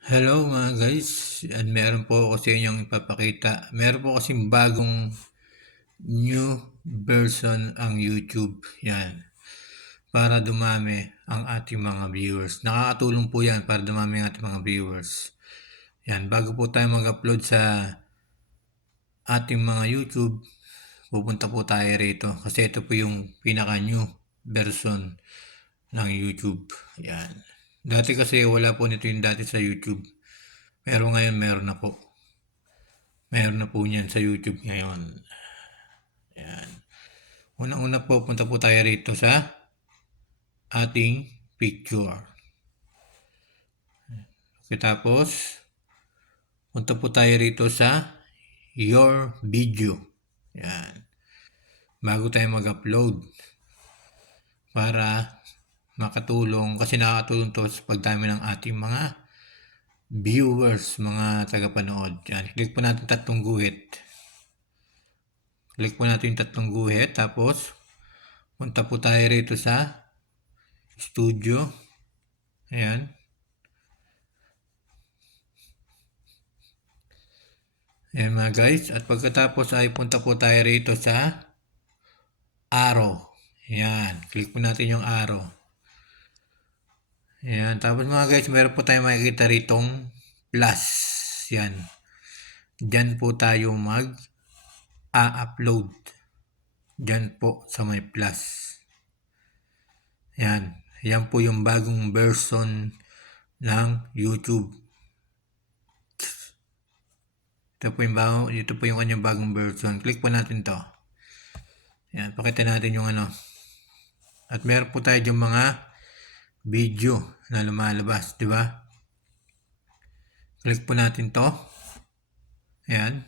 Hello mga guys, at meron po ako sa inyong ipapakita. Meron po kasing bagong new version ang YouTube. Yan. Para dumami ang ating mga viewers. Nakakatulong po yan para dumami ang ating mga viewers. Yan. Bago po tayo mag-upload sa ating mga YouTube, pupunta po tayo rito. Kasi ito po yung pinaka-new version ng YouTube. Yan. Dati kasi wala po nito yung dati sa YouTube. Pero ngayon meron na po. Meron na po niyan sa YouTube ngayon. Ayan. Unang-una po, punta po tayo rito sa ating picture. Okay, tapos, punta po tayo rito sa your video. Ayan. Bago tayo mag-upload. Para makatulong, kasi nakakatulong to sa pagdami ng ating mga viewers, mga tagapanood. Yan. Click po natin tatlong guhit. Click po natin yung tatlong guhit. Tapos, punta po tayo rito sa studio. Ayan. Ayan mga guys. At pagkatapos ay punta po tayo rito sa arrow. Ayan. Click po natin yung arrow. Ayan. Tapos mga guys, meron po tayo makikita ritong plus. Yan. Diyan po tayo mag-upload. Diyan po sa may plus. Yan. Yan po yung bagong version ng YouTube. Ito po yung kanyang bagong version. Click po natin to. Yan. Pakita natin yung ano. At meron po tayo yung mga video na lumalabas. Diba? Click po natin to. Ayan.